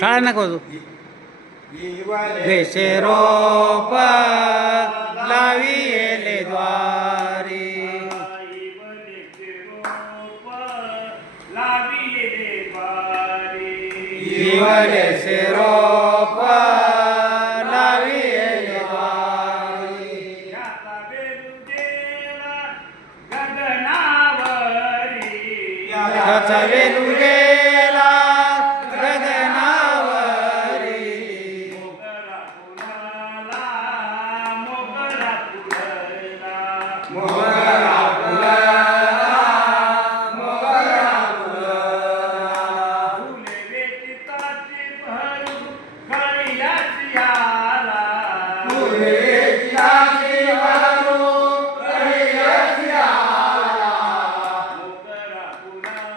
टाळा नको जैसे रोप लाविले द्वारी जैसे रोप लाविले द्वारी त्याचा वेलू गेला गगनावरी मोगरा फुलला मोगरा फुलला फुले वेचिताची भरू कळीयाची आला फुले वेचिताची भरू कळीयाची आला मोगरा फुलला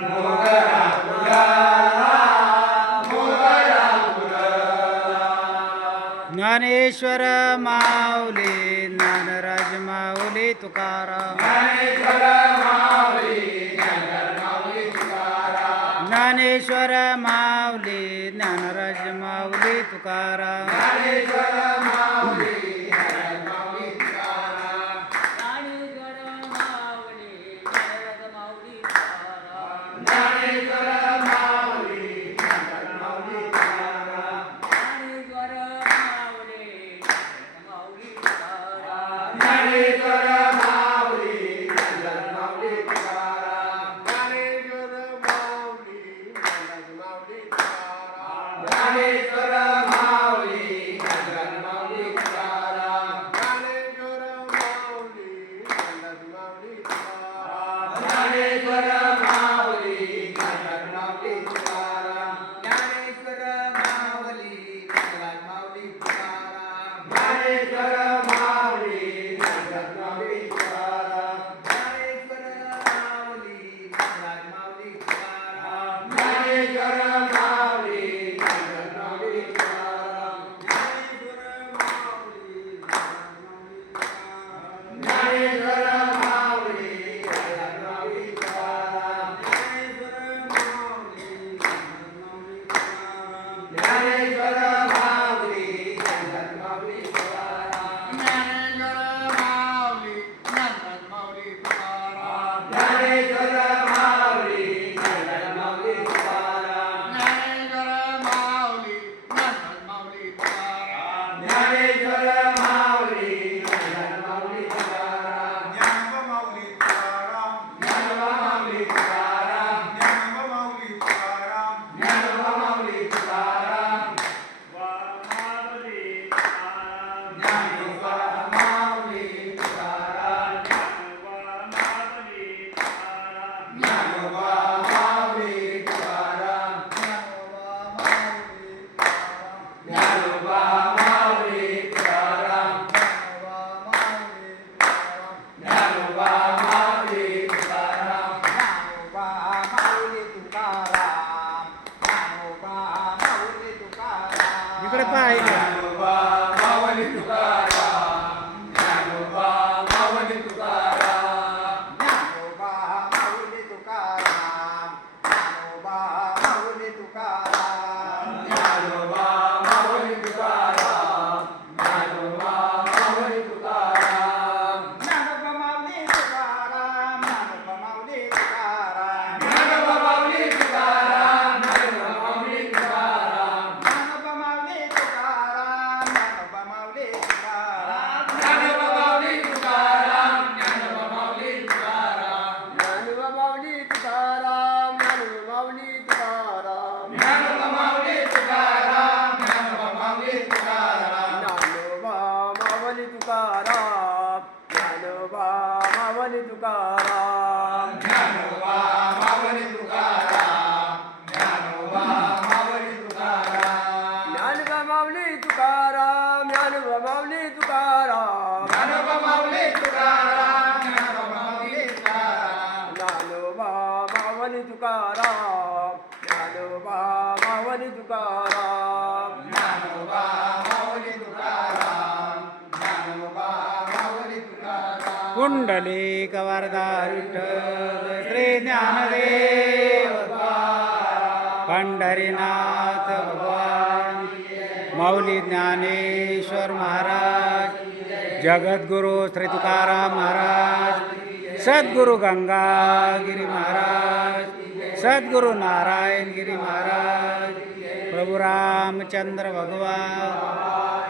मोगरा फुलला मोगरा फुलला ज्ञानेश्वर माऊली ज्ञानराज माऊली तुकाराम ज्ञानेश्वर माऊली ज्ञानेश्वर माऊली ज्ञानराज माऊली तुकाराम ज्ञानेश्वर माऊली इकडे पाहिजे तुकाराम माऊली तुकाराम ज्ञानोबा माऊली तुकाराम ज्ञानोबा माऊली तुकाराम ज्ञानोबा माऊली तुकाराम ज्ञानोबा माऊली तुकाराम ज्ञानोबा माऊली तुकाराम ज्ञानोबा माऊली तुकाराम ज्ञानोबा माऊली तुकाराम ज्ञानोबा माऊली तुकाराम ज्ञानोबा माऊली तुकाराम ज्ञानोबा माऊली तुकाराम ज्ञानोबा माऊली तुकाराम ज्ञानोबा माऊली तुकाराम ज्ञानोबा माऊली तुकाराम ज्ञानोबा माऊली तुकाराम पुंडलिक वरदा विठ्ठल श्री ज्ञानदेव पंढरीनाथ भगवान माऊली ज्ञानेश्वर महाराज जगद्गुरु श्री तुकाराम महाराज सद्गुरु गंगागिरी महाराज सद्गुरु नारायण गिरी महाराज प्रभु रामचंद्र भगवान